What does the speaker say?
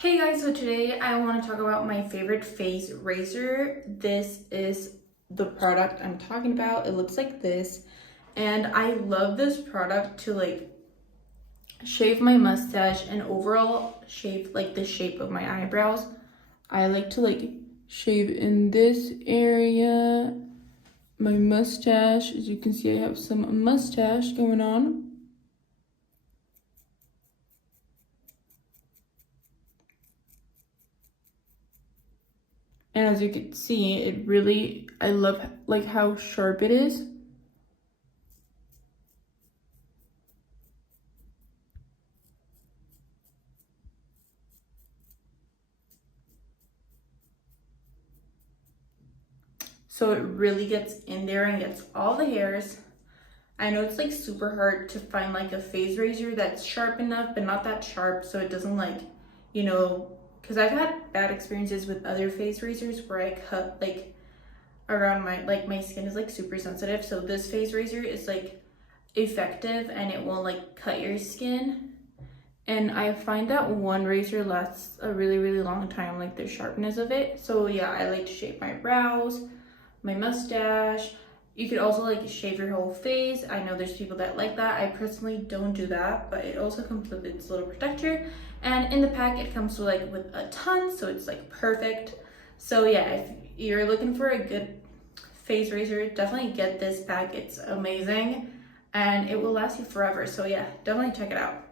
Hey guys, so today I want to talk about my favorite face razor. This is the product I'm talking about. It looks like this, and I love this product to shave my mustache and overall shave the shape of my eyebrows. I like to shave in this area, my mustache. As you can see, I have some mustache going on. And as you can see, I love how sharp it is. So it really gets in there and gets all the hairs. I know it's super hard to find a face razor that's sharp enough, but not that sharp, so it doesn't because I've had bad experiences with other face razors where I cut around my skin is super sensitive. So this face razor is effective and it won't cut your skin. And I find that one razor lasts a really long time, the sharpness of it. So yeah, I like to shave my brows, my mustache. You could also shave your whole face. I know there's people that like that. I personally don't do that, but it also comes with its little protector. And in the pack, it comes with a ton, so it's perfect. So yeah, if you're looking for a good face razor, definitely get this pack. It's amazing and it will last you forever. So yeah, definitely check it out.